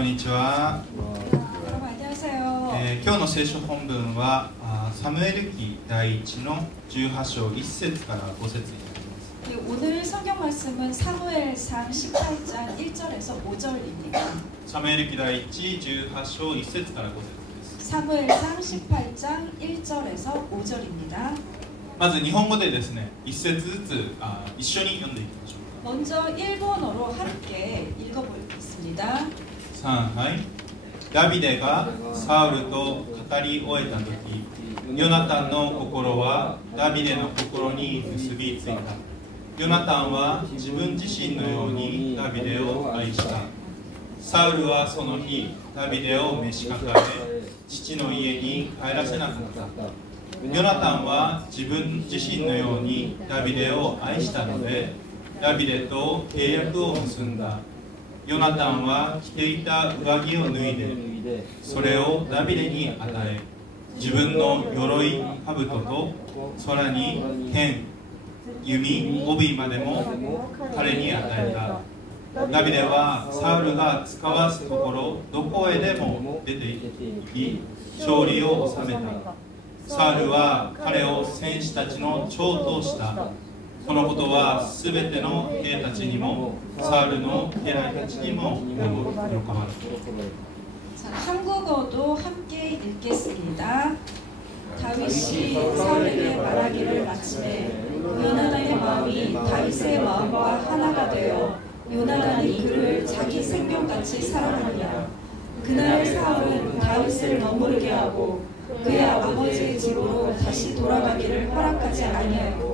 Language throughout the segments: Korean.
こんにちは。 여러분 안녕하세요. 今日の聖書本文はサムエル記第1の18章1節から5節になります。 오늘 성경 말씀은 사무엘상 18장 1절에서 5절입니다. サムエル記第1、18章1節から5節です。 사무엘상 18장 1절에서 5절입니다. まず日本語でですね、1節ずつ一緒に読んでいきましょう。 먼저 일본어로 함께 읽어보겠습니다. はい。ダビデがサウルと語り終えた時、ヨナタンの心はダビデの心に結びついた。ヨナタンは自分自身のようにダビデを愛した。サウルはその日、ダビデを召し抱え、父の家に帰らせなかった。ヨナタンは自分自身のようにダビデを愛したので、ダビデと契約を結んだ。ヨナタンは着ていた上着を脱いで、それをダビデに与え、自分の鎧、兜と空に剣、弓、帯までも彼に与えた。ダビデはサウルが使わすところどこへでも出て行き、勝利を収めた。サウルは彼を戦士たちの長とした。このことはすべての兵たちにもサウルの家来たちにも喜ばれた。 한국어도 함께 읽겠습니다. 다윗이 사울에게 말하기를 마침에 요나단의 마음이 다윗의 마음과 하나가 되어 요나단이 그를 자기 생명같이 사랑하니라. 그날 사울은 다윗을 머무르게 하고 그의 아버지의 집으로 다시 돌아가기를 허락하지 아니하였고,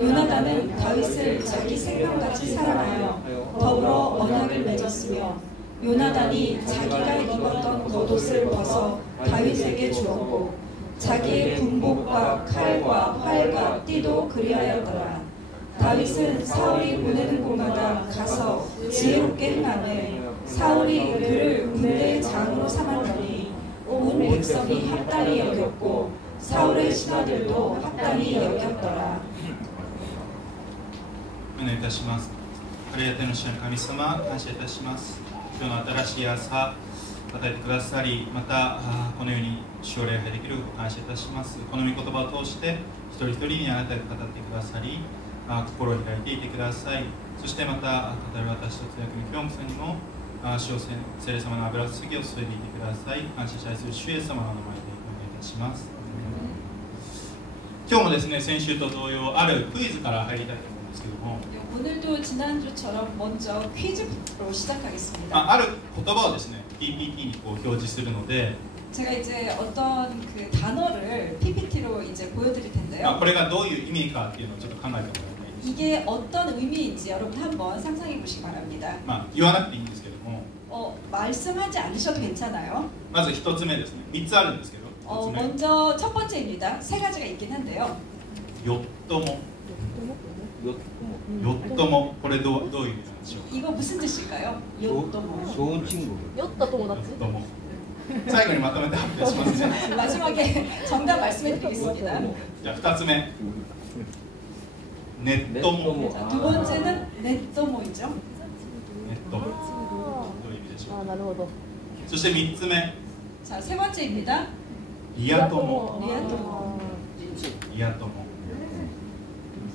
요나단은 다윗을 자기 생명같이 사랑하여 더불어 언약을 맺었으며, 요나단이 자기가 입었던 겉옷을 벗어 다윗에게 주었고, 자기의 군복과 칼과 활과 띠도 그리하였더라. 다윗은 사울이 보내는 곳마다 가서 지혜롭게 행하매 사울이 그를 군대의 장으로 삼았더니 온 백성이 합당히 여겼고 사울의 신하들도 합당히 여겼더라. お願いいたします。ありがたいの主の神様、感謝いたします。今日の新しい朝、与えてくださり、またこのように主を礼拝できることを感謝いたします。この御言葉を通して一人一人にあなたが語ってくださり、心を開いていてください。そしてまた語る私と通訳の教務さんにも主を聖霊様の油注ぎを注いでいてください。感謝し愛する主イエス様の名前でお願いいたします。今日もですね、先週と同様あるクイズから入りたいと思うんですけども、 오늘도 지난주처럼 먼저 퀴즈로 시작하겠습니다. ある言葉をですね PPT にこう表示するので、 제가 이제 어떤 그 단어를 PPT로 이제 보여드릴 텐데요. これがどういう意味かっていうのをちょっと考えてもらいたいです。 이게 어떤 의미인지 여러분 한번 상상해 보시기 바랍니다. 言わなくていいんですけども、 말씀하지 않으셔도 괜찮아요. まず一つ目ですね。3つあるんですけど、 먼저 첫 번째입니다. 세 가지가 있긴 한데요. よっとも。よっとも。これどういう意味なんでしょう。 이거 무슨 뜻일까요? 요또모. 좋은 친구. 였다 도모다치? よっとも。最後にまとめて発表しますね。 마지막에 정답 말씀해 드리겠습니다. じゃあ2つ目。ネットも。 자, 두 번째는 네또모이죠. ネットも。どういう意味でしょう。 아, なるほど. そして3つ目。 자, 세 번째입니다. リア友。 리아토모. リア友。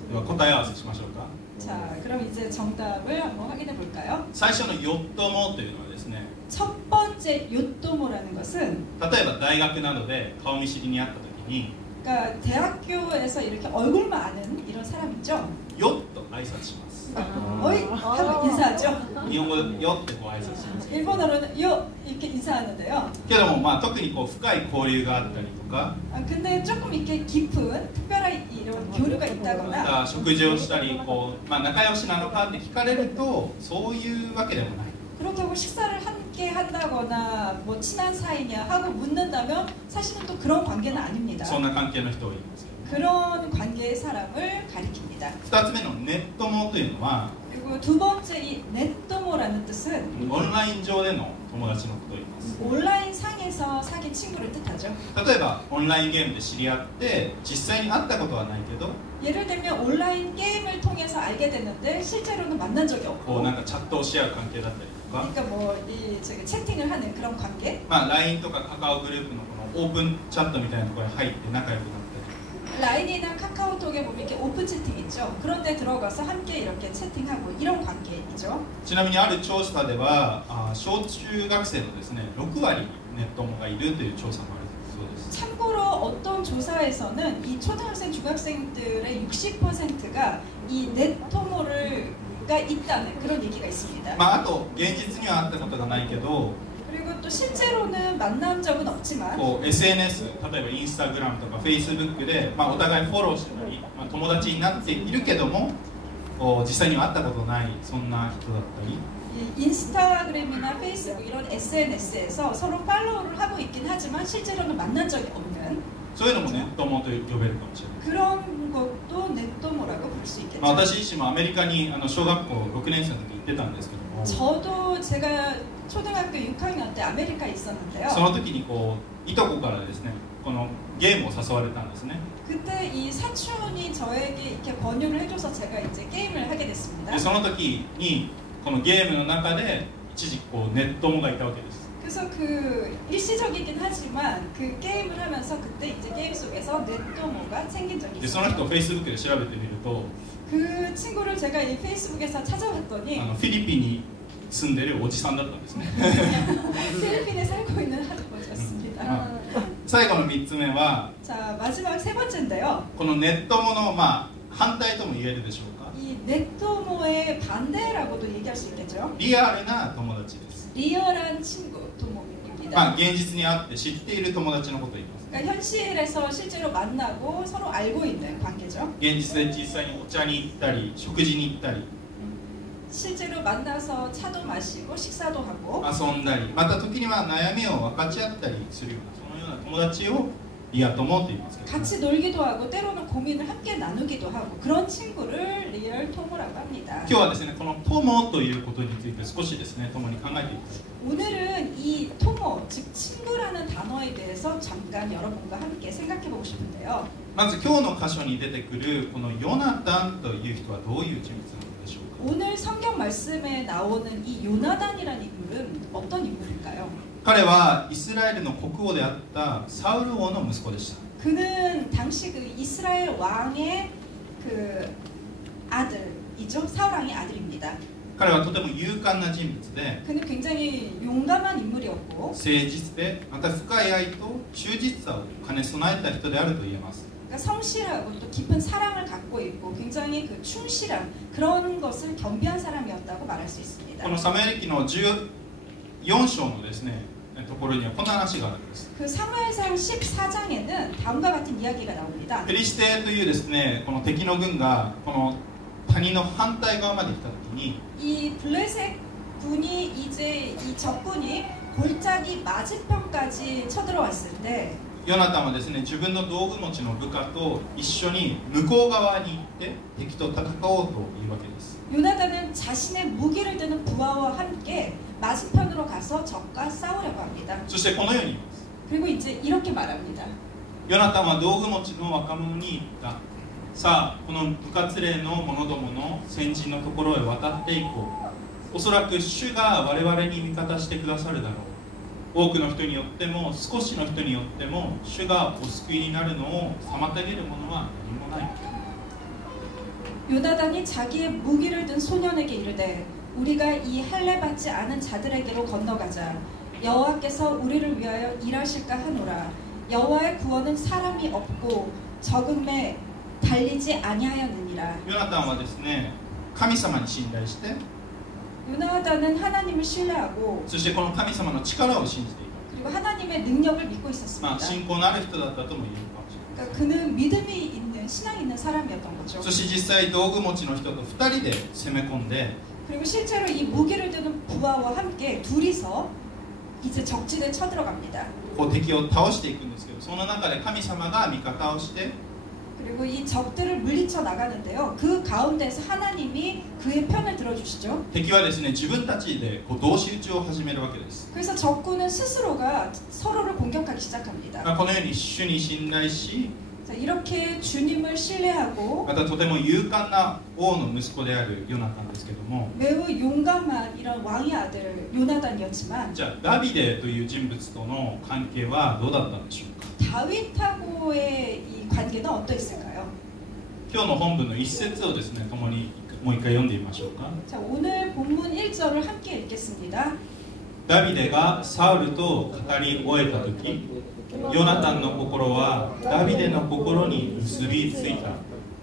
では答え合わせしましょうか。 자, 그럼 이제 정답을 한번 확인해 볼까요? 最初のよっともというのはですね、 첫 번째 요또모라는 것은 例えば大学などで顔見知りに会った時に 그러니까 대학교에서 이렇게 얼굴만 아는 이런 사람 있죠? よっと挨拶します。 어이 하고 인사하죠? 日本語でよってこう挨拶します。 일본어로는 요 이렇게 인사하는데요. けども特にこう深い交流があったりとか、 근데 조금 이렇게 깊은 특별한 이런 교류가 ま 있다거나 た食事をしたりこう、仲良しなのかって聞かれるとそういうわけでもない。 그렇다고 식사를 함께 한다거나 뭐 친한 사이냐 하고 묻는다면 사실은 또 그런 관계는 아닙니다. そんな関係の人多いんですよね。 그런 관계의 사람을 가리킵니다. 2つ目のネットモというのは 그리고 두 번째 이 네토모라는 뜻은 オンライン上での友達のことを言います。 온라인 상에서 사귄 친구를 뜻하죠. 例えばオンラインゲームで知り合って実際に会ったことはないけど 예를 들면 온라인 게임을 통해서 알게 됐는데 실제로는 만난 적이 こ 없고 うなんかチャットをし合う関係だったりとか、 그러니까 뭐 이 채팅을 하는 그런 관계 まあ、LINE とかカカオグループのこのオープンチャットみたいなところに入って仲良くなったり 라인이나 카카오톡에 보면 이렇게 오픈 채팅 있죠. 그런데 들어가서 함께 이렇게 채팅하고 이런 관계이죠. ちなみにある調査では小中学生のですね6割ネットモがいるという調査もあるそうです。 참고로 어떤 조사에서는 이 초등학생, 중학생들의 60%가 이 네토모가 있다는 그런 얘기가 있습니다. まあ、あと現実には会ったことがないけど 그리고 또 실제로는 만난 적은 없지만 こう SNS 例えばインスタグラムとかフェイスブックで、まあ、お互いフォローしてたり、まあ、友達になっているけどもこう実際には会ったことないそんな人だったり 이 인스타그램이나 페이스북 이런 SNS에서 서로 팔로우를 하고 있긴 하지만 실제로는 만난 적이 없는 そういうのもネットモと呼べるかもしれない。 그런 것도 네토모라고 부를 수 있겠죠. まあ、私自身もアメリカに小学校6年生の時行ってたんですけども 저도 제가 초등학교 6학년 때 아메리카에 있었는데요. その時にこういとこからですねこのゲームを誘われたんですね。 그때 이 사촌이 저에게 이렇게 권유를 해줘서 제가 이제 게임을 하게 됐습니다. でその時にこのゲームの中で一時こうネットモがいたわけです。 그래서 그 일시적이긴 하지만 그 게임을 하면서 그때 이제 게임 속에서 네토모가 생긴 적이 でその人 있습니다. を Facebook で調べてみると 그 친구를 제가 이 페이스북에서 찾아봤더니 フィリピンに住んでるおじさんだったんですね。 필리핀에 살고 있는 할아버지였습니다. 最後の3つ目は 자, 마지막 세 번째인데요. このネットモの、まあ、反対とも言えるでしょうか 이 네토모의 반대라고도 얘기할 수 있겠죠. リアルな友達です。 리얼한 친구, 도모입니다. まあ、現実に会って知っている友達のことを言います。 그러니까 현실에서 실제로 만나고 서로 알고 있는 관계죠. 現実で実際にお茶に行ったり食事に行ったり 실제로 만나서 차도 마시고 식사도 하고 遊んだりまた時には悩みを分かち合ったりするようなそのような友達をリア友と言いますけど 같이 놀기도 하고 때로는 고민을 함께 나누기도 하고 그런 친구를 리얼 토모라고 합니다. 今日はですねこの友ということについて少しですね共に考えていきたい 오늘은 이 토모, 즉 친구라는 단어에 대해서 잠깐 여러분과 함께 생각해보고 싶은데요. まず今日の箇所に出てくるこのヨナタンという人はどういう人物なのでしょうか 오늘 성경 말씀에 나오는 이 요나단이라는 인물은 어떤 인물일까요? 彼はイスラエルの国王であったサウル王の息子でした 그는 당시 그 이스라엘 왕의 그 아들이죠. 사울 왕의 아들입니다. 彼はとても勇敢な人物で 그는 굉장히 용감한 인물이었고 誠実でまた深い愛と忠実さを兼ね備えた人であると言えます 그러니까 성실하고 또 깊은 사랑을 갖고 있고 굉장히 그 충실한 그런 것을 겸비한 사람이었다고 말할 수 있습니다. このサムエル記の14章のですねところにはこんな話があるんです 그 사무엘상 14장에는 다음과 같은 이야기가 나옵니다. ペリシテというですねこの敵の軍がこの谷の反対側まで来た時に 이 블레셋 군이 이제 이 적군이 골짜기 맞은편까지 쳐들어왔을 때 ヨナタンはですね自分の道具持ちの部下と一緒に向こう側に行って敵と戦おうというわけです 요나단은 자신의 무기를 드는 부하와 함께 맞은편으로 가서 적과 싸우려고 합니다. そしてこのように言います 그리고 이제 이렇게 말합니다. ヨナタンは道具持ちの若者に言った。さあこの部活連の者どもの先人のところへ渡っていこう。おそらく主が我々に味方してくださるだろう。多くの人によっても少しの人によっても主がお救いになるのを妨げるものは何もない。 요나단이 자기의 무기를 든 소년에게 이르되 우리가 이 할례받지 않은 자들에게로 건너가자. 여호와께서 우리를 위하여 일하실까 하노라. 여호와의 구원은 사람이 없고 적음에 달리지 아니하였느니라. ヨナタンはですね神様に信頼して 요나단은 하나님을 신뢰하고 そしてこの神様の力を信じていた 그리고 하나님의 능력을 믿고 まあ 있었습니다. 信仰のある人だったとも言えるかもしれない 그러니까 그는 믿음이 있는 신앙 있는 사람이었던 거죠. そして実際道具持ちの人と2人で攻め込んで 그리고 실제로 이 무기를 드는 부하와 함께 둘이서 이제 적진에 쳐들어갑니다. こう敵を倒していくんですけどその中で神様が味方をして 그리고 이 적들을 물리쳐 나가는데요. 그 가운데서 하나님이 그의 편을 들어주시죠. 敵はですね、自分たちでこう同士討ちを始めるわけです。 그래서 적군은 스스로가 서로를 공격하기 시작합니다. このように主に信頼し、 자, 이렇게 주님을 신뢰하고 またとても勇敢な王の息子であるヨナタンですけども、 매우 용감한 이런 왕의 아들 요나단이었지만 じゃあダビデという人物との関係はどうだったんでしょうか。 다윗하고의 이 관계는 어떠했을까요? 今日の本文の一節をですね、共にもう一回読んでみましょうか。 자, 오늘 본문 1절을 함께 읽겠습니다. ダビデがサウルと語り終えた時、ヨナタンの心はダビデの心に結びついた。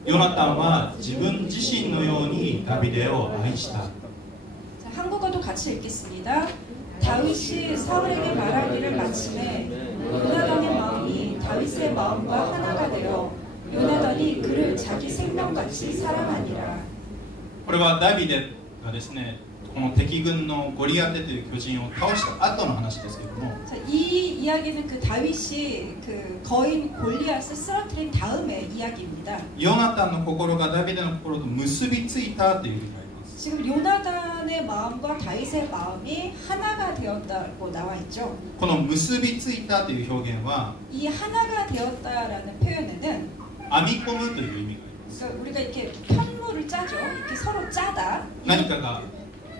ヨナタンは自分自身のようにダビデを愛した。 자, 한국어도 같이 읽겠습니다. 다윗이 사울에게 말하기를 마침에 요나단의 마음이 다윗의 마음과 하나가 되어 요나단이 그를 자기 생명같이 사랑하니라. これはダビデがですね、この敵軍のゴリアテという巨人を倒した後の話ですけども、 자, 이 이야기는 그 다윗이 그 거인 골리앗을 쓰러뜨린 다음의 이야기입니다. ヨナタンの心がダビデの心と結びついたというふうになります。 지금 요나단의 마음과 다윗의 마음이 하나가 되었다고 나와 있죠. この結びついたという表現は 이 하나가 되었다라는 표현에는 編み込むという意味があります。 그러니까 우리가 이렇게 편물을 짜죠. 이렇게 서로 짜다. 何かが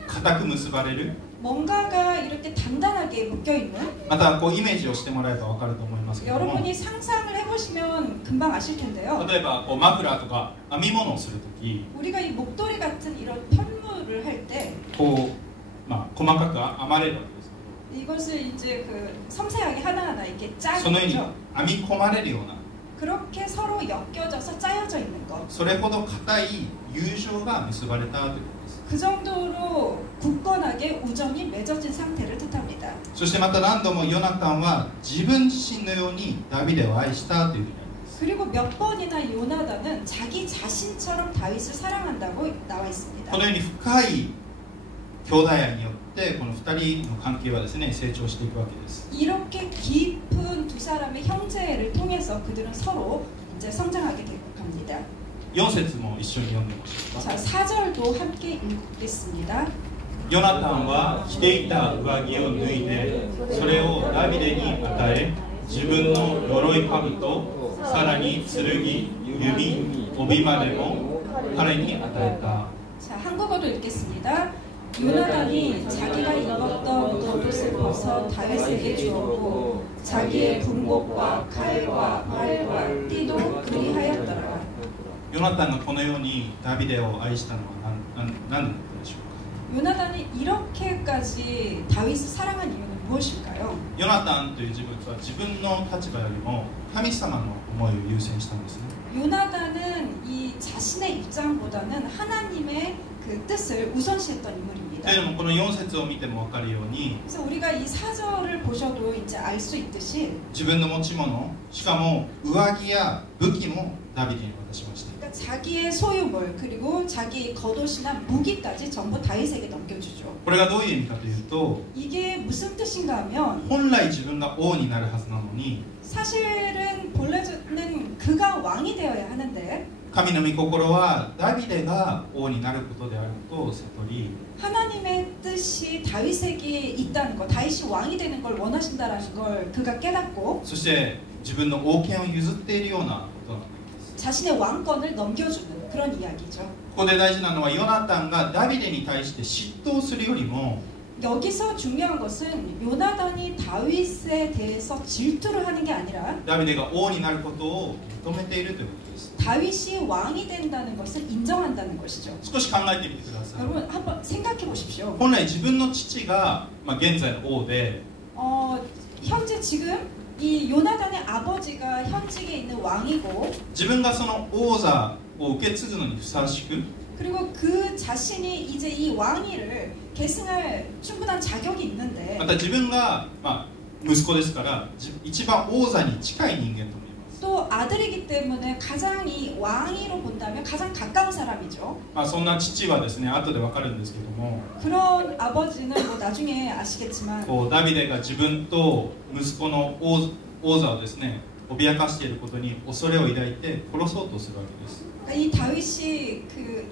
固く結ばれる、 뭔가가 이렇게 단단하게 묶여 있는. またこうイメージをしてもらえば分かると思いますけども、 여러분이 상상을 해보시면 금방 아실 텐데요. 例えばこうマフラーとか編み物をするとき、 우리가 이 목도리 같은 이런 편물을 할 때 こう、細かく編まれるわけです。 이것을 이제 그 섬세하게 하나하나 이렇게 そのように 짜죠. 編み込まれるような、 그렇게 서로 엮여져서 짜여져 있는 것. それほど固い友情が結ばれたということです。 그 정도로 굳건하게 우정이 맺어진 상태를 뜻합니다. そしてまた何度もヨナタンは自分自身のようにダビデを愛したというふうにあります。 그리고 몇 번이나 요나단은 자기 자신처럼 다윗을 사랑한다고 나와 こ 있습니다. のように深い兄弟愛によってこの2人の関係はですね、成長していくわけです。 이렇게 깊은 두 사람의 형제를 통해서 그들은 서로 이제 성장하게 됩니다. 4節も一緒に読んでみましょうか。 자, 4절도 함께 읽겠습니다. ヨナタンは着ていた上着を脱いでそれをダビデに与え、自分の鎧兜、さらに剣、弓、帯までも彼に与えた。 자, 한국어도 읽겠습니다. 요나단이 자기가 입었던 겉옷을 벗어 다윗에게 주었고 자기의 군복과 칼과 활과 띠도 그리하였더라. ヨナタンがこのようにダビデを愛したのは何だったでしょうか。 요나단이 이렇게까지 다윗을 사랑한 이유는 무엇일까요? ヨナタンという人物は自分の立場よりも神様の思いを優先したんですね。 요나단은 이 자신의 입장보다는 하나님의 그 뜻을 우선시했던 인물입니다. というのもこの4節を見ても分かるように、 그래서 우리가 이 4절을 보셔도 이제 알 수 있듯이 自分の持ち物、しかも上着や武器もダビデに渡しました。 그러니까 자기의 소유물 그리고 자기 겉옷이나 무기까지 전부 다윗에게 넘겨주죠. これがどういう意味かというと、 이게 무슨 뜻인가 하면 本来自分が王になるはずなのに、 사실은 본래는 그가 왕이 되어야 하는데 神の御心はダビデが王になることであることを悟り、 하나님의 뜻이 다윗에게 있다는 것, 다윗이 왕이 되는 걸 원하신다라는 걸 그가 깨닫고 そして自分の王権を譲っているようなことなんです。 자신의 왕권을 넘겨주는 그런 이야기죠. ここで大事なのはヨナタンがダビデに対して嫉妬するよりも、 여기서 중요한 것은 요나단이 다윗에 대해서 질투를 하는 게 아니라 ダビデが王になることを認めているということです。 다윗이 왕이 된다는 것을 인정한다는 것이죠. 少し考えてみてください。 여러분 한번 생각해 보십시오. 本来自分の父が、現在の王で、 현재 지금 이 요나단의 아버지가 현직에 있는 왕이고 自分がその王座を受け継ぐのにふさわしく、 그리고 그 자신이 이제 이 왕위를 계승할 충분한 자격이 있는데 また自分が、息子ですから一番王座に近い人間と思います。 또 아들이기 때문에 가장 이 왕위로 본다면 가장 가까운 사람이죠. そんな父はですね、後で分かるんですけども、 그런 아버지는 뭐 나중에 아시겠지만 こうダビデが自分と息子の王座をですね、脅かしていることに恐れを抱いて殺そうとするわけです。 이 다윗이 그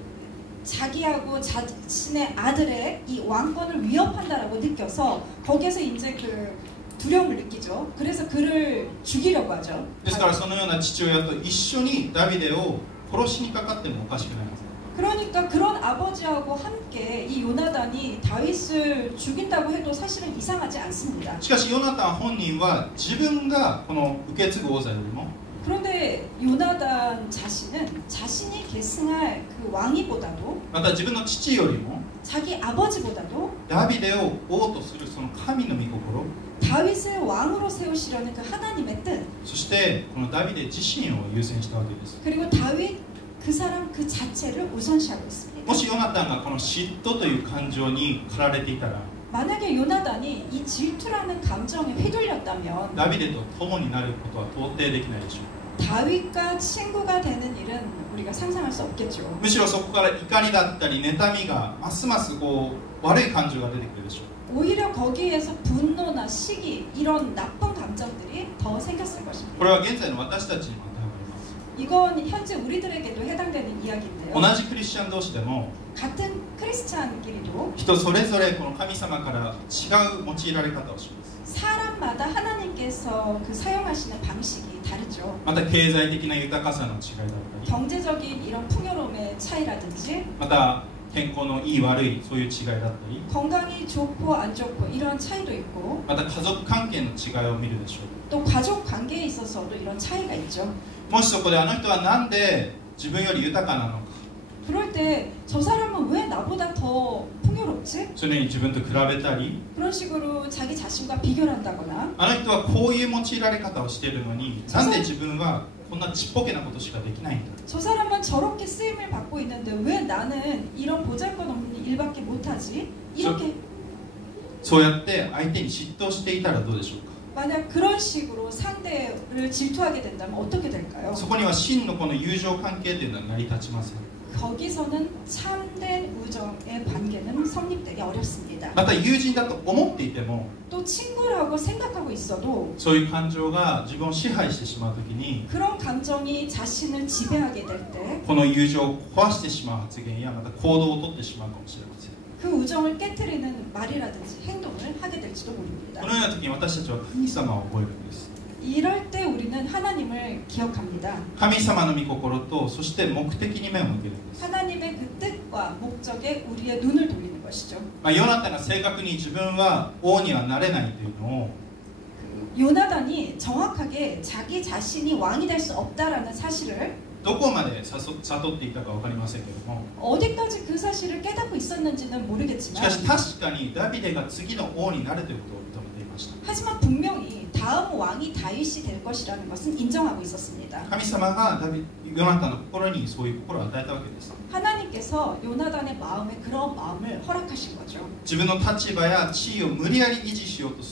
자기하고 자신의 아들의 이 왕권을 위협한다라고 느껴서 거기에서 이제 그 두려움을 느끼죠. 그래서 그를 죽이려고 하죠. ですからそのような父親と一緒にダビデを殺しにかかってもおかしくないはず。 그러니까 그런 아버지하고 함께 이 요나단이 다윗을 죽인다고 해도 사실은 이상하지 않습니다. しかしヨナタン本人は自分がこの受け継ぐ王座よりも 그런데 요나단 자신은 자신이 계승할 그 왕위보다도 また自分の父よりも 자기 아버지보다도 ダビデを王とするその神の御心 다윗을 왕으로 세우시려는 그 하나님의 뜻 そしてこのダビデ自身を優先したわけです。 그리고 다윗 그 사람 그 자체를 우선시하고 있습니다. もしヨナタンがこの嫉妬という感情に駆られていたら 만약에 요나단이 이 질투라는 감정에 휘둘렸다면 ダビデと共になることは到底できないでしょう。 다윗과 친구가 되는 일은 우리가 상상할 수 없겠죠. むしろそこから怒りだったり妬みがますますこう悪い感情が出てくるでしょう。 오히려 거기에서 분노나 시기 이런 나쁜 감정들이 더 생겼을 것입니다. これは現在の私たちにも当てはまります。 이건 현재 우리들에게도 해당되는 이야기인데요. 同じクリスチャン同士でも 같은 크리스찬끼리도 人それぞれこの神様から違う用いられ方をします。 사람마다 하나님께서 그 사용하시는 방식이 다르죠. また経済的な豊かさの違いだったり 경제적인 이런 풍요로움의 차이라든지 また健康のいい悪いそういう違いだったり 건강이 좋고 안 좋고 이런 차이도 있고 また家族関係の違いを見るでしょう。 또 가족 관계에 있어서도 이런 차이가 있죠. もしそこであの人はなんで自分より豊かなのか 그럴 때 저 사람은 왜 나보다 더 풍요롭지? そのように自分と比べたり 그런 식으로 자기 자신과 비교를 한다거나 あの人はこういう用いられ方をしているのになんで自分はこんなちっぽけなことしかできないんだ 저 사람은 저렇게 쓰임을 받고 있는데 왜 나는 이런 보잘것없는 일밖에 못하지? 이렇게 そうやって相手に嫉妬していたらどうでしょうか。 만약 그런 식으로 상대를 질투하게 된다면 어떻게 될까요? そこには真のこの友情関係というのは成り立ちません。 거기서는 참된 우정의 관계는 성립되기 어렵습니다. また友人だと思っていても 또 친구라고 생각하고 있어도 そういう感情が自分を支配してしまうときに 그런 감정이 자신을 지배하게 될 때 この友情を壊してしまう発言やまた行動をとってしまうかもしれません。 그 우정을 깨트리는 말이라든지 행동을 하게 될지도 모릅니다. このような時に私たちは神様を覚えるんです。 이럴 때 우리는 하나님을 기억합니다. 神様の御心とそして目的に目を向けるんです。 하나님의 그 뜻과 목적에 우리의 눈을 돌리는 것이죠. ヨナタンが正確に自分は王にはなれないというのを 요나단이 정확하게 자기 자신이 왕이 될 수 없다라는 사실을 どこまで悟っていたか分かりませんけども 어디까지 그 사실을 깨닫고 있었는지는 しか 모르겠지만 し確かにダビデが次の王になるということを認めていました。 하지만 분명히 다음 왕이 다윗이 될 것이라는 것은 인정하고 있었습니다. 神様がヨナタンの心にそういう心を与えたわけです。 하나님께서 요나단의 마음에 그런 마음을 허락하신 거죠. 自分の立場や地位を無理やり維持しようと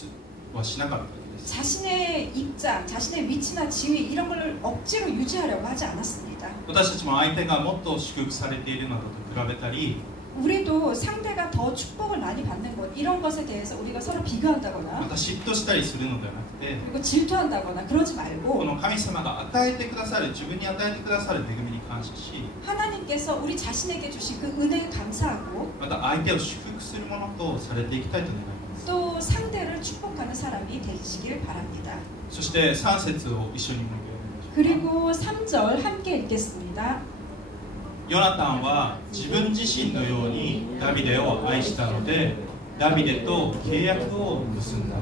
はしなかったわけです。 자신의 입장, 자신의 위치나 지위 이런 걸 억지로 유지하려고 하지 않았습니다. 私たちも相手がもっと祝福されているのだと比べたり 우리도 상대가 더 축복을 많이 받는 것 이런 것에 대해서 우리가 서로 ま 비교한다거나 た嫉妬したりするのではなくて 그리고 질투한다거나 그러지 こ 말고 の神様が与えてくださる自分に与えてくださる恵みに感謝し 하나님께서 우리 자신에게 주신 그 은혜에 감사하고 また相手を祝福するものとされていきたいと願います。 또 상대를 축복하는 사람이 되시길 바랍니다. そして3節を一緒にもう一回お願いします。 그리고 3절 함께 읽겠습니다. ヨナタンは自分自身のようにダビデを愛したのでダビデと契約を結んだ。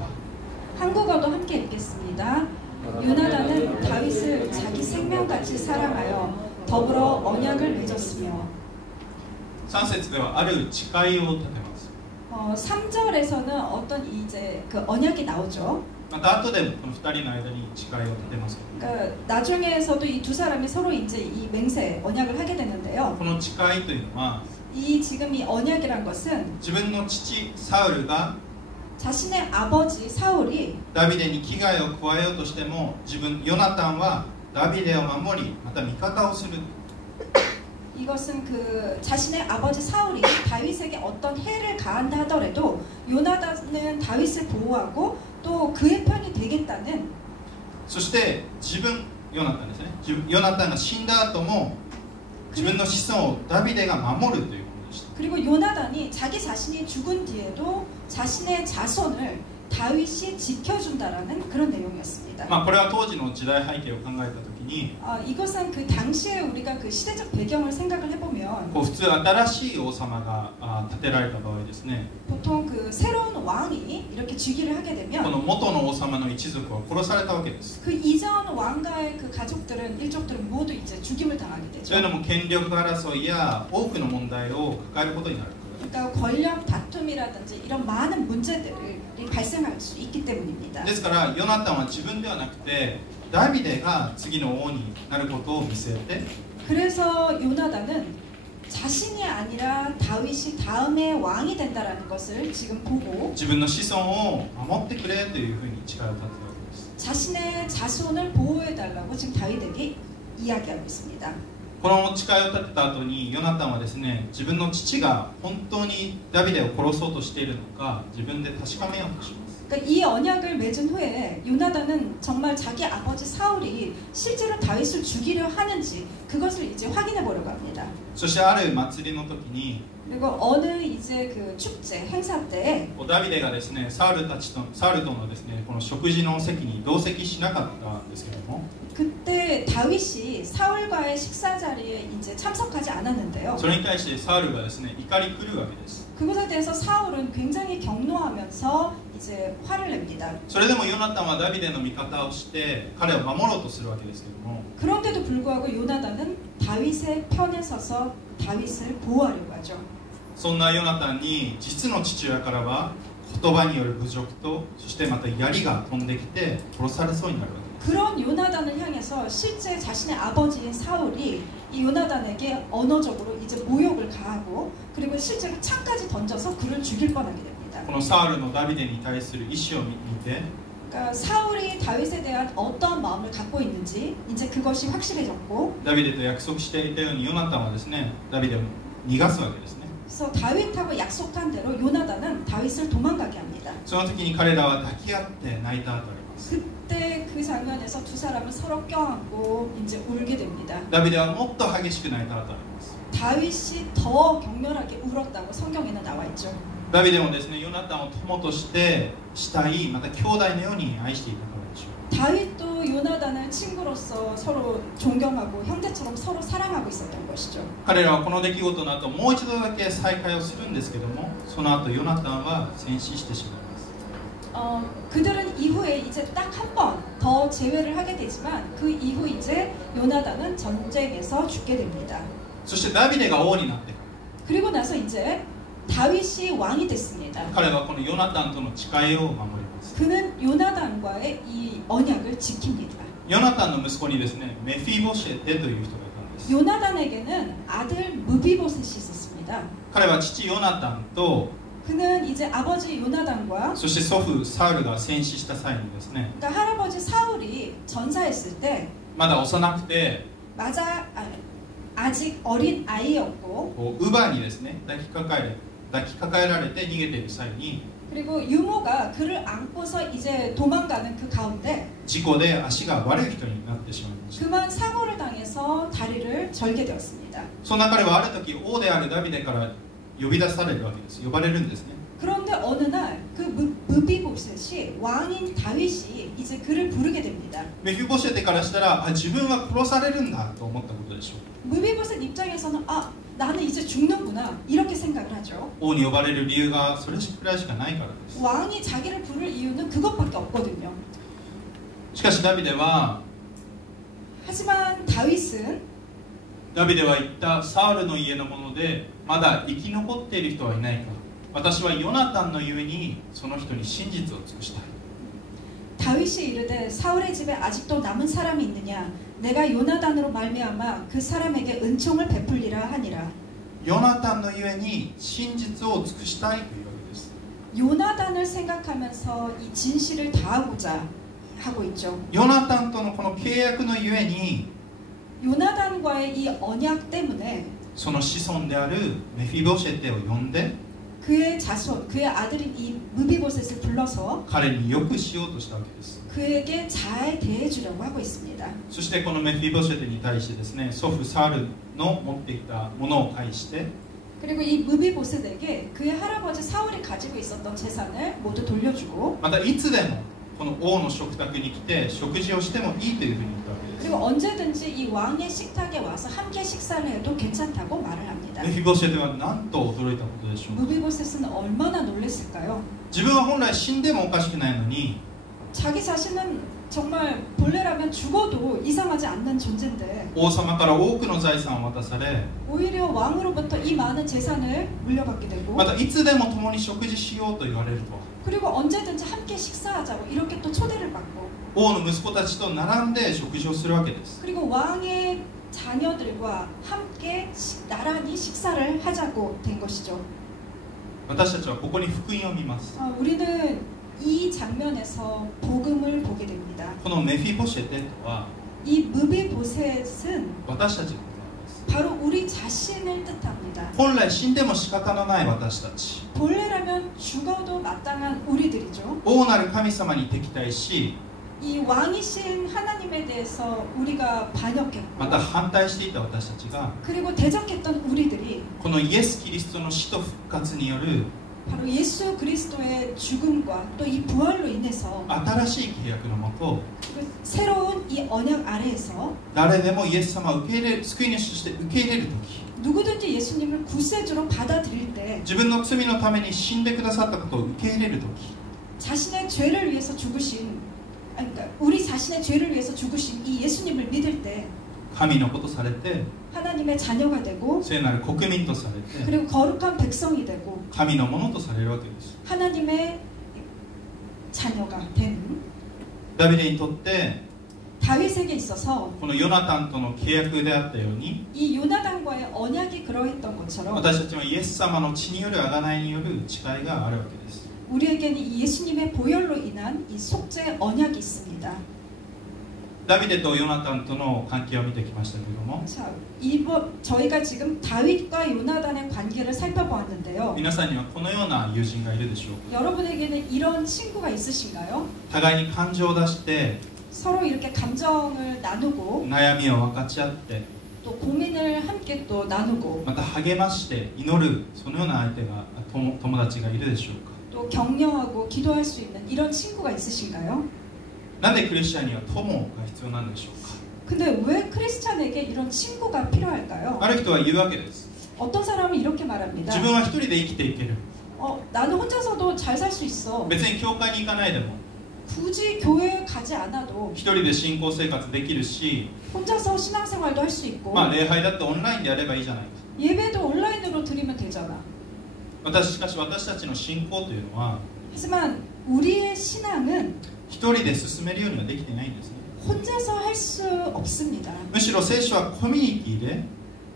한국어도 함께 읽겠습니다. 요나단은 다윗을 자기 생명같이 사랑하여 더불어 언약을 맺었으며 3節ではある誓いを立てます。 3절에서는 어떤 이제 그 언약이 나오죠. また後でもこの2人の間に誓いを立てます。 그러니까 나중에서도 이 두 사람이 서로 이제 이 맹세 언약을 하게 되는데요. この誓いというのは 이 지금 이 언약이란 것은 自分の父サウルが 자신의 아버지 사울이 ダビデに危害を加えようとしてもヨナタンはダビデを守りまた味方をする。 이것은 그 자신의 아버지 사울이 다윗에게 어떤 해를 가한다 하더라도 요나단은 다윗을 보호하고 또 그의 편이 되겠다는 そしてヨナタンですね、ヨナタンが死んだ後も自分の子孫をダビデが守るということでした。 그리고 요나단이 자기 자신이 죽은 뒤에도 자신의 자손을 다윗이 지켜준다라는 그런 내용이었습니다. これは当時の時代背景を考えたときに 이것은 그 당시에 우리가 그 시대적 배경을 생각을 해보면 普通新しい王様が建てられた場合ですね、 보통 그 새로운 왕이 이렇게 즉위를 하게 この 되면 元の王様の一族は殺されたわけです。 그 이전 왕가의 그 가족들은 일족들은 모두 이제 죽임을 당하게 というの 되죠. も権力争いや多くの問題を抱えることになる。 그러니까 권력 다툼이라든지 이런 많은 문제들이 발생할 수 있기 때문입니다. ですからヨナタンは自分ではなくてダビデが次の王になることを見据えて 그래서 요나단은 자신이 아니라 다윗이 다음에 왕이 된다라는 것을 지금 보고 自分の子孫を守ってくれというふうに誓いを立てたわけです。 자신의 자손을 보호해달라고 지금 다윗에게 이야기하고 있습니다. この誓いを立てた後にヨナタンはですね、自分の父が本当にダビデを殺そうとしているのか自分で確かめようとします。 그러니까 이 언약을 맺은 후에 요나단은 정말 자기 아버지 사울이 실제로 다윗을 죽이려 하는지 그것을 이제 확인해 보려고 합니다. そしてある祭りの時に 그리고 어느 이제 그 축제 행사 때 ダビデがですね、サウルとのですね、この食事の席に同席しなかったんですけども、 그때 다윗이 사울과의 식사 자리에 이제 참석하지 않았는데요. それに対してサウルがですね、怒り狂うわけです。 그것에 대해서 사울은 굉장히 경노하면서 이제 화를 냅니다. それでもヨナタンはダビデの味方をして彼を守ろうとするわけですけども、 그런데도 불구하고 요나단은 다윗의 편에 서서 다윗을 보호하려고 하죠. そんなヨナタンに実の父親からは言葉による侮辱と、そしてまた槍が飛んできて殺されそうになるわけです。 그런 요나단을 향해서 실제 자신의 아버지인 사울이 이 요나단에게 언어적으로 이제 모욕을 가하고 그리고 실제로 창까지 던져서 그를 죽일 뻔하게 됩니다. このサウルのダビデに対する意志を見て 그러니까 사울이 다윗에 대한 어떤 마음을 갖고 있는지 이제 그것이 확실해졌고 ダビデと約束していたようにヨナタンはですね、ダビデを逃がすわけですね。 그래서 다윗하고 약속한 대로 요나단은 다윗을 도망가게 합니다. その時に彼らは抱き合って泣いたとあります。 그때 그 장면에서 두 사람은 서로 껴안고 이제 울게 됩니다. ダビデはもっと激しく泣いたとあります。 다윗이 더 격렬하게 울었다고 성경에는 나와 있죠. ダビデもですね、ヨナタンを友として慕い、また兄弟のように愛していたからでしょう。 다윗도 요나단을 친구로서 서로 존경하고 형제처럼 서로 사랑하고 있었던 것이죠. 彼らはこの出来事の後もう一度だけ再会をするんですけども、その後ヨナタンは戦死してしまいます。 그들은 이후에 이제 딱 한 번 더 재회를 하게 되지만 그 이후 이제 요나단은 전쟁에서 죽게 됩니다. そしてダビデが王になって 그리고 나서 이제 다윗이 왕이 됐습니다. 彼はこのヨナタンとの誓いを守ります。 그는 요나단과의 이 언약을 지킵니다. ヨナタンの息子にですね、メフィボシェテという人がいたんです。 요나단에게는 아들 무비보셋이 있었습니다. 彼は父ヨナタンと 그는 이제 아버지 요나단과 そして祖父サウルが戦死した際にですね、 그러니까 할아버지 사울이 전사했을 때 まだ幼くて 아직 어린 아이였고 こう乳母にですね抱きかかえられて逃げている際に 그리고 유모가 그를 안고서 이제 도망가는 그 가운데 事故で足が悪い人になってしまいました。 그만 사고를 당해서 다리를 절게 되었습니다. そんな彼はある時王であるダビデから呼び出されるわけです。呼ばれるんですね。 그런데 어느 날 그 무비보셋이 왕인 다윗이 이제 그를 부르게 됩니다. メフィボシェテからしたら自分は殺されるんだと思ったことでしょう。 무비보셋 입장에서는 나는 이제 죽는구나 이렇게 생각을 하죠. 王に呼ばれる理由がそれくらいしかないからです。 왕이 자기를 부를 이유는 그것밖에 없거든요. しかしダビデは 하지만 다윗은 ダビデは言った。サウルの家のものでまだ生き残っている人はいないか。私はヨナタンのゆえにその人に真実を尽くしたい。 다윗이 이르되 사울의 집에 아직도 남은 사람이 있느냐 내가 요나단으로 말미암아 그 사람에게 은총을 베풀리라 하니라. ヨナタンのゆえに真実を尽くしたいというわけです。 요나단을 생각하면서 이 진실을 다하고자 하고 있죠. ヨナタンとのこの契約のゆえに 요나단과의 이 언약 때문에 その子孫であるメフィボシェテを呼んで 그 그의 자손, 그의 아들인 이 무비보셋을 불러서 彼によくしようとしたわけです。 그에게 잘 대해주려고 하고 있습니다. そしてこのメフィボシェテに対してですね、祖父サウルの持っていたものを返して、 그리고 이 무비보셋에게 그의 할아버지 사울이 가지고 있었던 재산을 모두 돌려주고 またいつでもこの王の食卓に来て食事をしてもいいというふうに言ったわけです。 그리고 언제든지 이 왕의 식탁에 와서 함께 식사를 해도 괜찮다고 말을 합니다. メフィボシェテはなんと驚いたことでしょうか。 무비보셋은 얼마나 놀랐을까요? 自分は本来死んでもおかしくないのに 자기 자신은 정말 본래라면 죽어도 이상하지 않는 존재인데 王様から多くの財産を渡され、 오히려 왕으로부터 이 많은 재산을 물려받게 되고 またいつでも共に食事しようと言われると、 그리고 언제든지 함께 식사하자고 이렇게 또 초대를 받고 王の息子たちと並んで食事をするわけです。 그리고 왕의 자녀들과 함께 나란히 식사를 하자고 된 것이죠. 私たちはここに福音を見ます。 우리는 이 장면에서 복음을 보게 됩니다. このメフィボシェテとは 이 무비보셋은 私たちでございます。 바로 우리 자신을 뜻합니다. 本来死んでも仕方のない私たち、 본래라면 죽어도 마땅한 우리들이죠. 王なる神様に敵対し、 이 왕이신 하나님에 대해서 우리가 반역했고 また反対していた私たちが 그리고 대적했던 우리들이 このイエス・キリストの死と復活による 바로 예수 그리스도의 죽음과 또 이 부활로 인해서 新しい契約のもと、 그 새로운 이 언약 아래에서 誰でもイエス様を受け入れる、救い主として受け入れるとき、 누구든지 예수님을 구세주로 받아들일 때 自分の罪のために死んでくださったことを受け入れるとき、 자신의 죄를 위해서 죽으신 그러니까 우리 자신의 죄를 위해서 죽으신 이 예수님을 믿을 때 神の子とされて、 하나님의 자녀가 되고 聖なる国民とされて、 그리고 거룩한 백성이 되고 神のものとされるわけです。 하나님의 자녀가 된 ダビデにとって 다윗에게 있어서 このヨナタンとの契約であったように、 이 요나단과의 언약이 그러했던 것처럼 私たちはイエス様の血による贖いによる誓いがあるわけです。 우리에게는 이 예수님의 보혈로 인한 이 속죄 언약이 있습니다. ダビデとヨナタンとの関係を見てきましたけれども、 자, 저희가 지금 다윗과 요나단의 관계를 살펴보았는데요. 皆さんにはこのような友人がいるでしょうか。 여러분에게는 이런 친구가 있으신가요? 互いに感情を出して 서로 이렇게 감정을 나누고 悩みを分かち合って、 또 고민을 함께 또 나누고 また励まして祈る、そのような相手が友達がいるでしょうか。 또 격려하고 기도할 수 있는 이런 친구가 있으신가요? なんでクリスチャンには友が必要なんでしょうか。 근데 왜 크리스찬에게 이런 친구가 필요할까요? ある人は言うわけです。 어떤 사람은 이렇게 말합니다. 自分は一人で生きていける。 나는 혼자서도 잘 살 수 있어. 別に教会に行かないでも 굳이 교회에 가지 않아도 一人で信仰生活できるし、 혼자서 신앙생활도 할 수 있고 まあ礼拝だってオンラインでやればいいじゃないか。 예배도 온라인으로 드리면 되잖아. しかし私たちの信仰というのは 하지만 우리의 신앙은 一人で進めるようにはできてないんですね。 혼자서 할 수 없습니다. むしろ聖書はコミュニティで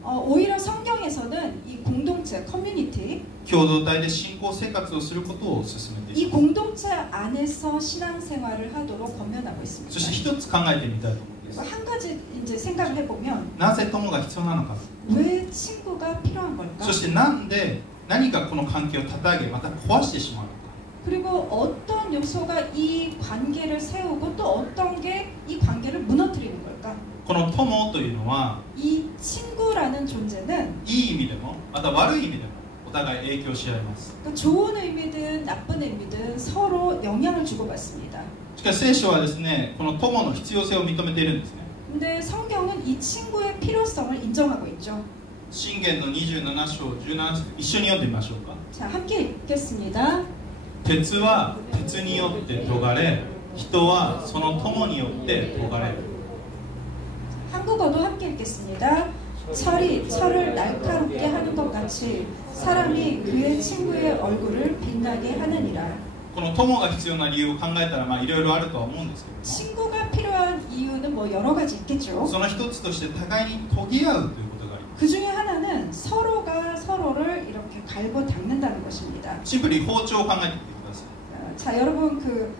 오히려 성경에서는 이 공동체, 커뮤니티, 共同体で信仰生活をすることを進めてい 이 ます。 공동체 안에서 신앙생활을 하도록 권면하고 そ 있습니다. して一つ考えてみたいと思うんです。 한 가지 이제 생각을 해보면 なぜ友が必要なのか、 왜 친구가 필요한 걸까? そしてなんで何がこの関係を立て上げまた壊してしまうのか。 그리고 어떤 요소가 이 관계를 세우고 또 어떤 게 이 관계를 무너뜨리는 걸까? この友というのは 이 친구라는 존재는 いい意味でもまた悪い意味でもお互い影響し合います。 그러니까 좋은 의미든 나쁜 의미든 서로 영향을 주고받습니다. しかし聖書はですね、この友の必要性を認めているんですね。 근데 성경은 이 친구의 필요성을 인정하고 있죠. 箴言の27章17節、一緒に読んでみましょうか。 자, 함께 읽겠습니다. 鉄は鉄によって研がれ、人はその友によって研がれる。 한국어도 함께 읽겠습니다. 철이 철을 날카롭게 하는 것 같이 사람이 그의 친구의 얼굴을 빛나게 하느니라. この友が必要な理由を考えたらいろいろあるとは思うんですけども、 친구가 필요한 이유는 뭐 여러 가지 있겠죠. その一つとして互いに研ぎ合うということがあります。 그 중에 하나는 서로가 서로를 이렇게 갈고 닦는다는 것입니다. シンプルに包丁を考えてみてください。 자, 여러분 그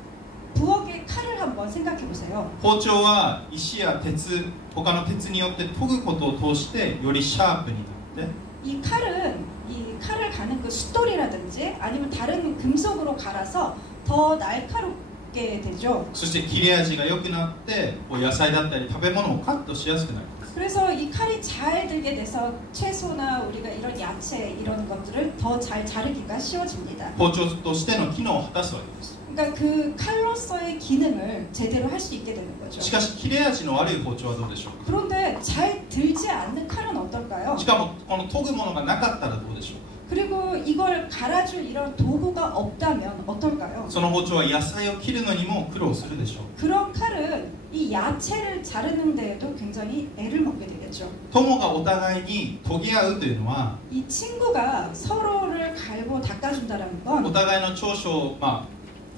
부엌의 칼을 한번 생각해 보세요. 包丁は石や鉄、他の鉄によって研ぐことを通してよりシャープになって、이 칼을 가는 그 숫돌이라든지 아니면 다른 금속으로 갈아서 더 날카롭게 되죠. そして切れ味が良くなって野菜だったり食べ物をカットしやすくなります。 그래서 이 칼이 잘 들게 돼서 채소나 우리가 이런 야채 이런 것들을 더 잘 자르기가 쉬워집니다. 包丁としての機能を果たすわけです。 그러니까 그 칼로서의 기능을 제대로 할 수 있게 되는 거죠. しかし切れ味の悪い包丁はどうでしょうか。 그런데 잘 들지 않는 칼은 어떨까요? しかもこの研ぐものがなかったらどうでしょうか。 그리고 이걸 갈아줄 이런 도구가 없다면 어떨까요? その包丁は野菜を切るのにも苦労するでしょう。 그런 칼은 이 야채를 자르는 데에도 굉장히 애를 먹게 되겠죠. 友がお互いに研ぎ合うというのは 이 친구가 서로를 갈고 닦아준다는 お 건 互いの長所を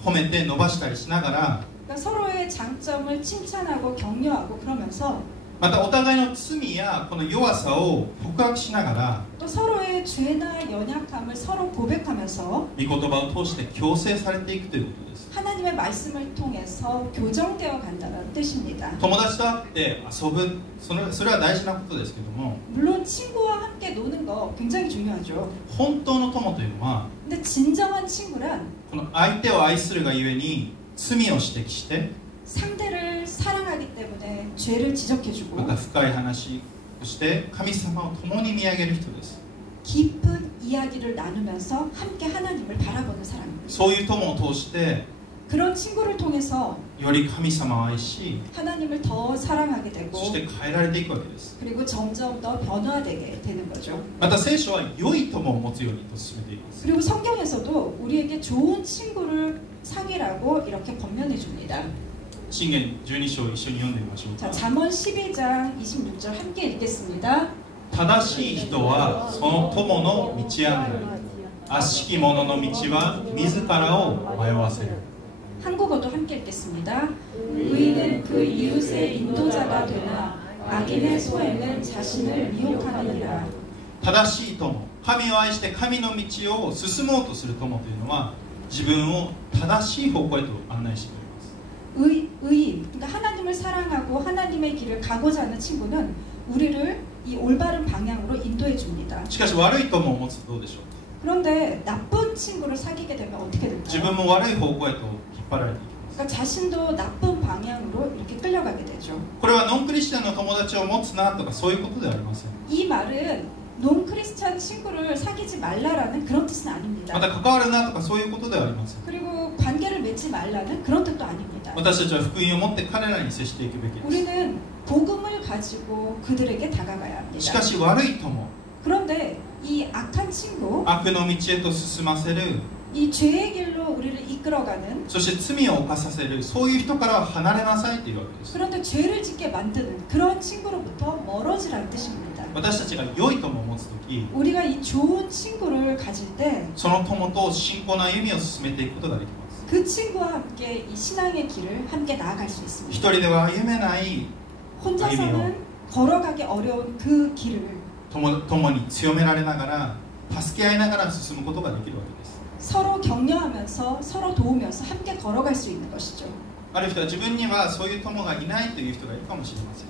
褒めて伸ばしたりしながら 그러니까 서로의 장점을 칭찬하고 격려하고 그러면서 またお互いの罪やこの弱さを告白しながら 또 서로의 죄나 연약함을 서로 고백하면서 御言葉を通して矯正されていくということです。 하나님의 말씀을 통해서 교정되어 간다는 뜻입니다. 友達と会って遊ぶそれは大事なことですけども 물론 친구와 함께 노는 거 굉장히 중요하죠. 本当の友というのは 근데 진정한 친구란 この相手を愛するがゆえに罪を指摘して 상대를 사랑하기 때문에 죄를 지적해주고 また深い話をして神様を共に見上げる人です。 깊은 이야기를 나누면서 함께 하나님을 바라보는 사람입니다. そういう友を通して 그런 친구를 통해서 より神様を愛し 하나님을 더 사랑하게 되고 そして変えられていくわけです。 그리고 점점 더 변화되게 되는 거죠. また聖書は良い友を持つようにと進めています。 그리고 성경에서도 우리에게 좋은 친구를 사귀라고 이렇게 권면해 줍니다. 箴言12章を一緒に読んでみましょう 자, か。 잠언 12장 26절 함께 읽겠습니다. 正しい人はその友の道案内、悪しき者の道は自らを迷わせる。 한국어도 함께 읽겠습니다. 의인은 그 이웃의 인도자가 되나 악인의 소행은 자신을 미혹하느니라. 正しい友、神を愛して神の道を進もうとする友というのは自分を正しい方向へと案内してくれます。 의인, 그러니까 하나님을 사랑하고 하나님의 길을 가고자 하는 친구는 우리를 이 올바른 방향으로 인도해 줍니다. しかし悪い友を持つとどうでしょうか。 그런데 나쁜 친구를 사귀게 되면 어떻게 自 될까요? 分も悪い方向へと引っ張られていきます。 그러니까 자신도 나쁜 방향으로 이렇게 끌려가게 되죠. これはノンクリスチャンの友達を持つなとかそういうことではありません。 이 말은 논크리스찬 친구를 사귀지 말라라는 그런 뜻은 ま 아닙니다. た関わるなとかそういうことではありません。 그리고 관계를 맺지 말라는 그런 뜻도 아닙니다. 私たちは福音を持って彼らに接していくべきです。 우리는 복음을 가지고 그들에게 다가가야 し 합니다. かし悪い友、 그런데 이 악한 친구, 悪の道へと進ませる、 이 죄의 길로 우리를 이끌어가는 そして罪を犯させる、そういう人からは離れなさいというわけです。 그런데 죄를 짓게 만드는 그런 친구로부터 멀어지라는 뜻입니다. 私たちが良い友を持つとき、 우리가 이 좋은 친구를 가질 때 その友と信仰の歩みを進めていくことができます。 그 친구와 함께 이 신앙의 길을 함께 나아갈 수 一 있습니다. 人では歩めない 혼자서는 걸어가기 어려운 그 길을 友に強められながら、助け合いながら進むことができるわけです。 서로 격려하면서 서로 도우면서 함께 걸어갈 수 있는 것이죠. ある人は自分にはそういう友がいないという人がいるかもしれません。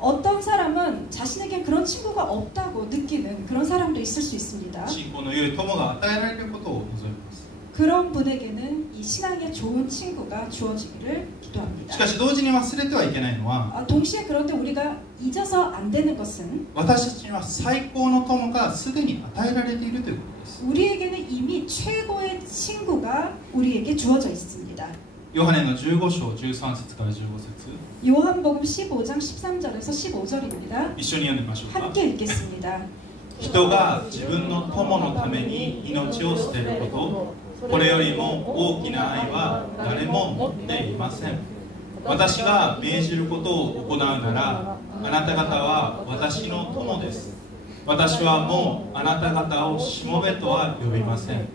어떤 사람은 자신에게 그런 친구가 없다고 느끼는 그런 사람도 있을 수 있습니다. 信仰の良い友が与えられることを望みます。 그런 분에게는 이 신앙의 좋은 친구가 주어지기를 し 기도합니다. かし同時に忘れてはいけないのは、 동시에 그런데 우리가 잊어서 안 되는 것은 私たちには最高の友がすでに与えられているということです。 우리에게는 이미 최고의 친구가 우리에게 주어져 있습니다. ヨハネの15章13節から15節 요한복음 15장 13절에서 15절입니다. 一緒に読んでみましょうか。 함께 읽겠습니다. 人が自分の友のために命を捨てること、これよりも大きな愛は誰も持っていません。私が命じることを行うなら、あなた方は私の友です。私はもうあなた方をしもべとは呼びません。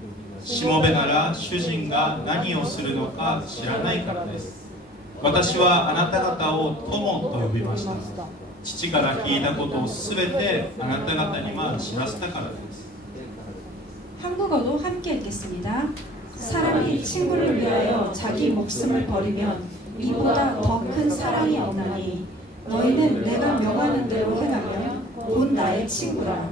しもべなら主人が何をするのか知らないからです。私はあなた方を友と呼びました。父から聞いたことをすべてあなた方には知らせたからです。 한국어도 함께 읽겠습니다. 사람이 친구를 위하여 자기 목숨을 버리면 이보다 더 큰 사랑이 없나니 너희는 내가 명하는 대로 행하면 곧 나의 친구라.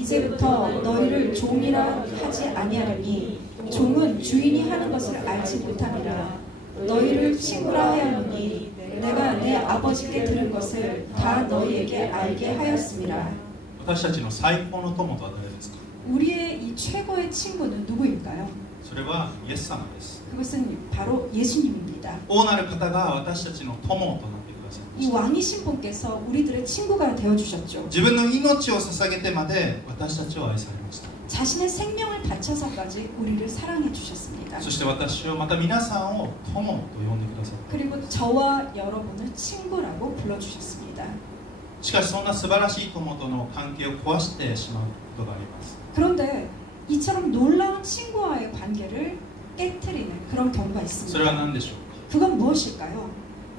이제부터 너희를 종이라 하지 아니하려니 종은 주인이 하는 것을 알지 못함이라. 너희를 친구라 하였노니 내가 내 아버지께 들은 것을 다 너희에게 알게 하였음이라. 私たちの最高の友とは誰ですか？ 우리의 이 최고의 친구는 누구일까요? それはイエス様です。 그것은 바로 예수님입니다. 王なる方が私たちの友となってくださいま 이 した。 왕이신 분께서 우리들의 친구가 되어주셨죠. 自分の命を捧げてまで私たちを愛されました。 자신의 생명을 바쳐서까지 우리를 사랑해 주셨습니다. そして私をまた皆さんを友と呼んでください。 그리고 저와 여러분을 친구라고 불러주셨습니다. しかしそんな素晴らしい友との関係を壊してしまうことがあります。 그런데 이처럼 놀라운 친구와의 관계를 깨트리는 그런 경우가 それは 있습니다. 何でしょう 그건 무엇일까요? か？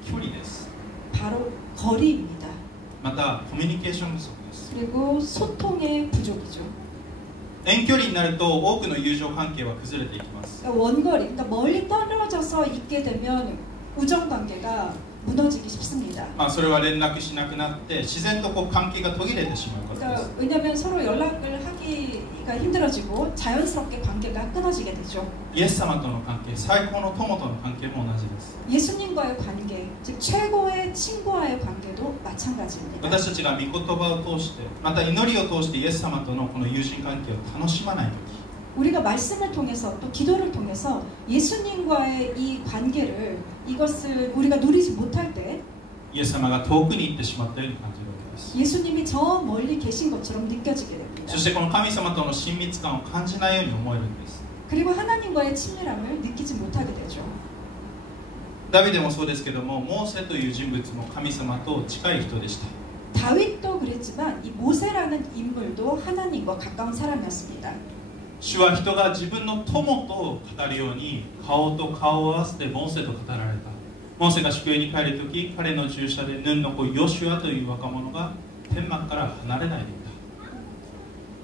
距離です。 바로 거리입니다. またコミュニケーション不足です。 그리고 소통의 부족이죠. 遠距離になると多くの友情関係は崩れていきます。 그러니까 원거리, 그러니까 멀리 떨어져서 있게 되면 우정 관계가 무너지기 쉽습니다. それは連絡しなくなって自然と関係が途切れてしまうからです。 그러니까 왜냐하면 서로 연락을 하기가 힘들어지고 자연스럽게 관계가 끊어지게 되죠. イエス様との関係、最高の友との関係も同じです。 예수님과의 관계, 즉 최고의 친구와의 관계도 마찬가지입니다. 私たちが御言葉を通して、また祈りを通してイエス様とのこの友人関係を楽しまないとき、 우리가 말씀을 통해서 또 기도를 통해서 예수님과의 이 관계를 이것을 우리가 누리지 못할 때 イエス様が遠くに行ってしまったように感じるわけです。 예수님이 저 멀리 계신 것처럼 느껴지게 됩니다. そしてこの神様との親密感を感じないように思えるんです。 그리고 하나님과의 친밀함을 느끼지 못하게 되죠. ダビデもそうですけども、モーセという人物も神様と近い人でした。 다윗도 그랬지만 이 모세라는 인물도 하나님과 가까운 사람이었습니다. 主は人が自分の友と語るように顔と顔を合わせてモーセと語られた。モーセが宿営に帰るとき、彼の従者でヌンの子ヨシュアという若者が天幕から離れないでいた。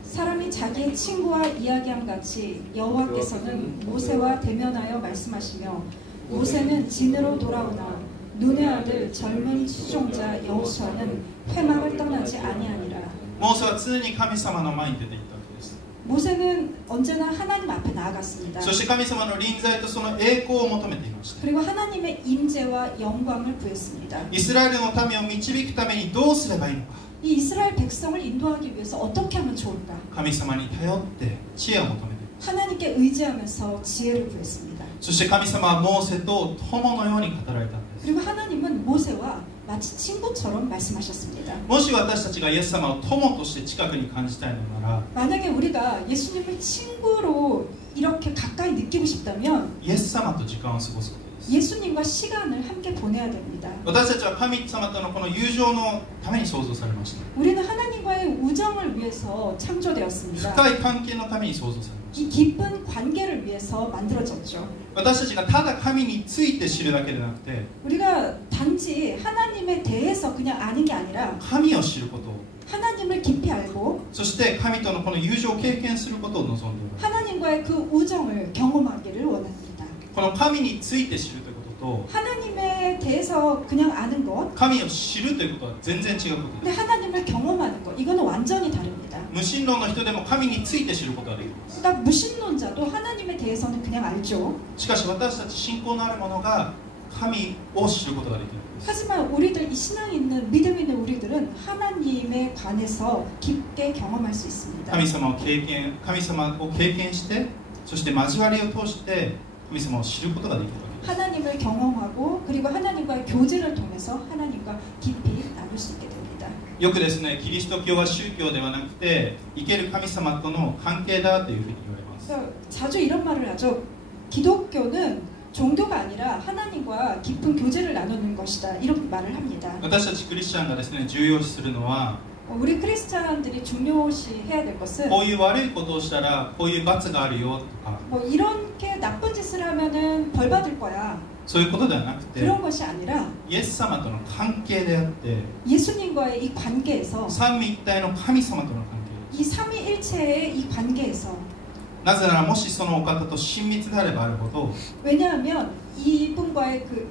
사람이 자기의 친구와 이야기함 같이 여호와께서는 모세와 대면하여 말씀하시며 모세는 진으로 돌아오나 눈의 아들 젊은 수종자 여호수아는 회막을 떠나지 아니하니라. モーセは常に神様の前に出ていったわけです。 모세는 언제나 하나님 앞에 나아갔습니다. そして神様の臨在とその栄光を求めていました。 그리고 하나님의 임재와 영광을 구했습니다. イスラエルの民を導くためにどうすればいいのか。 이 이스라엘 백성을 인도하기 위해서 어떻게 하면 좋을까? 神様に頼って知恵を求めていました。 하나님께 의지하면서 지혜를 구했습니다. そして神様はモーセと友のように語られたんです。 그리고 하나님은 모세와 마치 친구처럼 말씀하셨습니다. もし私たちがイエス様を友として近くに感じたいのなら、 만약에 우리가 예수님을 친구로 이렇게 가까이 느끼고 싶다면 イエス様と時間を過ごすことです。 예수님과 시간을 함께 보내야 됩니다. 私たちは神様とのこの友情のために創造されました。 우리는 하나님과의 우정을 위해서 창조되었습니다. 深い関係のために創造されました。 이 깊은 관계를 위해서 만들어졌죠. 私たちがただ神について知るだけでなくて、 우리가 단지 하나님에 대해서 그냥 아는 게 아니라 神を知ること、 하나님을 깊이 알고 そして神とのこの友情を経験することを望んでいます。 하나님과의 그 우정을 경험하기를 원합니다. この神について知るということと、 하나님에 대해서 그냥 아는 것, 神を知るということは全然違うこと 근데 です。 하나님을 경험하는 것, 이거는 완전히 다릅니다. 無神論の人でも神について知ることができます。 그러니까 무신론자도 하나님에 대해서는 그냥 알죠. しかし私たち信仰のある者が神を知ることができるんです。 하지만 우리들 이 신앙 있는 믿음 있는 우리들은 하나님에 관해서 깊게 경험할 수 있습니다. 神様を経験して、そして交わりを通して神様を知ることができるわけです。 하나님을 경험하고 그리고 하나님과의 교제를 통해서 하나님과 깊이 나눌 수 있게 됩니다. よくですね、キリスト教は宗教ではなくて生ける神様との関係だというふうに言われます。 그래서 자주 이런 말을 하죠. 기독교는 종교가 아니라 하나님과 깊은 교제를 나누는 것이다. 이런 말을 합니다. 私たちクリスチャンがですね、重要視するのは 우리 크리스찬들이 중요시해야 될 것은 こういう悪いことをしたらこういう罰があるよとか 뭐 이렇게 나쁜 짓을 하면은 벌 받을 거야. そういうことではなくて 그런 것이 아니라 イエス様との関係であって 예수님과의 이 관계에서 三位一体の神様との関係 이 삼위일체의 이 관계에서 なぜならもしそのお方と親密であればあるほど 왜냐하면 이분과의 그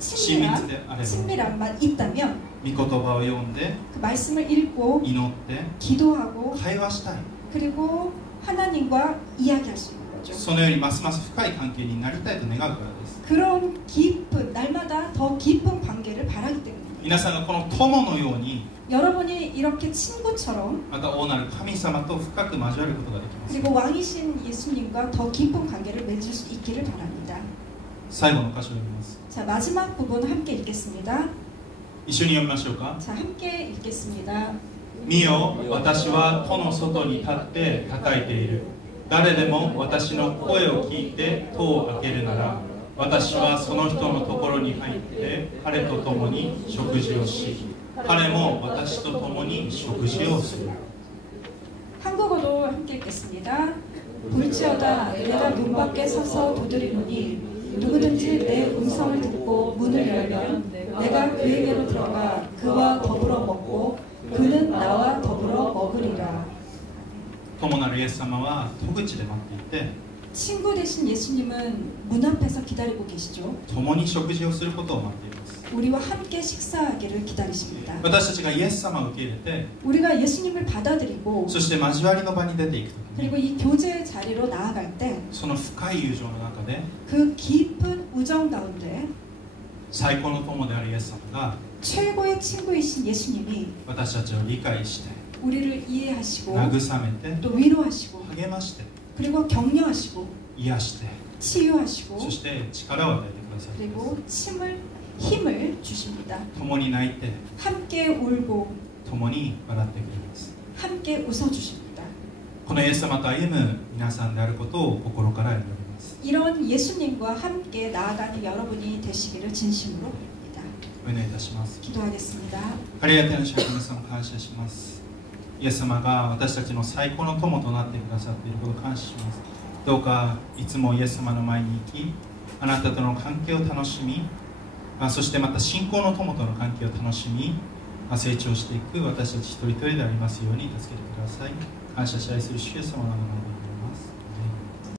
친밀한 친밀함만 있다면 御言葉を読んで 그 말씀을 읽고 祈って 기도하고 会話したい 그리고 하나님과 이야기할 수 있는 거죠. そのようにますます深い関係になりたいと願うからです 그런 깊은 날마다 더 깊은 관계를 바라기 때문입니다. 皆さんがこの友のように 여러분이 이렇게 친구처럼 また大なる神様と深く交わることができます 그리고 왕이신 예수님과 더 깊은 관계를 맺을 수 있기를 바랍니다. 最後の箇所を読みます 자, 마지막 부분 함께 읽겠습니다. 一緒に読みましょうか 자, 함께 읽겠습니다. 見よ私は戸の外に立って叩いている誰でも私の声を聞いて戸を開けるなら私はその人のところに入って彼と共に食事をし彼も私と共に食事をする 한국어도 함께 읽겠습니다. 볼지어다 내가 문 밖에 서서 두드리노니 누구든지 내 음성을 듣고 문을 열면 내가 그에게로 들어가 그와 더불어 먹고 그는 나와 더불어 먹으리라. 友なるイエス様は戸口で待っていて 친구 되신 예수님은 문 앞에서 기다리고 계시죠. 共に食事をすることを待っています 우리와 함께 식사하기를 기다리십니다. 私たちがイエス様を受け入れて 우리가 예수님을 받아들이고 そして交わりの場に出ていくとき 그리고 に 이 교제의 자리로 나아갈 때 その深い友情の中で 그 깊은 우정 가운데 最高の友であるイエス様が 최고의 친구이신 예수님이 私たちを理解して 우리를 이해하시고 慰めて 또 위로하시고 励まして 그리고 격려하시고 癒して 치유하시고 そして力を与えてください 그리고 힘을 주십니다. 共に泣いて 함께 울고 共に笑ってくれます 함께 웃어주십니다. このイエス様と歩む皆さんであることを心から祈ります 이런 예수님과 함께 나아가는 여러분이 되시기를 진심으로 바랍니다. お祈りいたします 기도하겠습니다. ありがたい主神様感謝しますイエス様が私たちの最高の友となってくださっていることを感謝しますどうかいつもイエス様の前に行きあなたとの関係を楽しみそしてまた信仰の友との関係を楽しみ成長していく私たち一人一人でありますように助けてください感謝し愛する主イエス様の名前で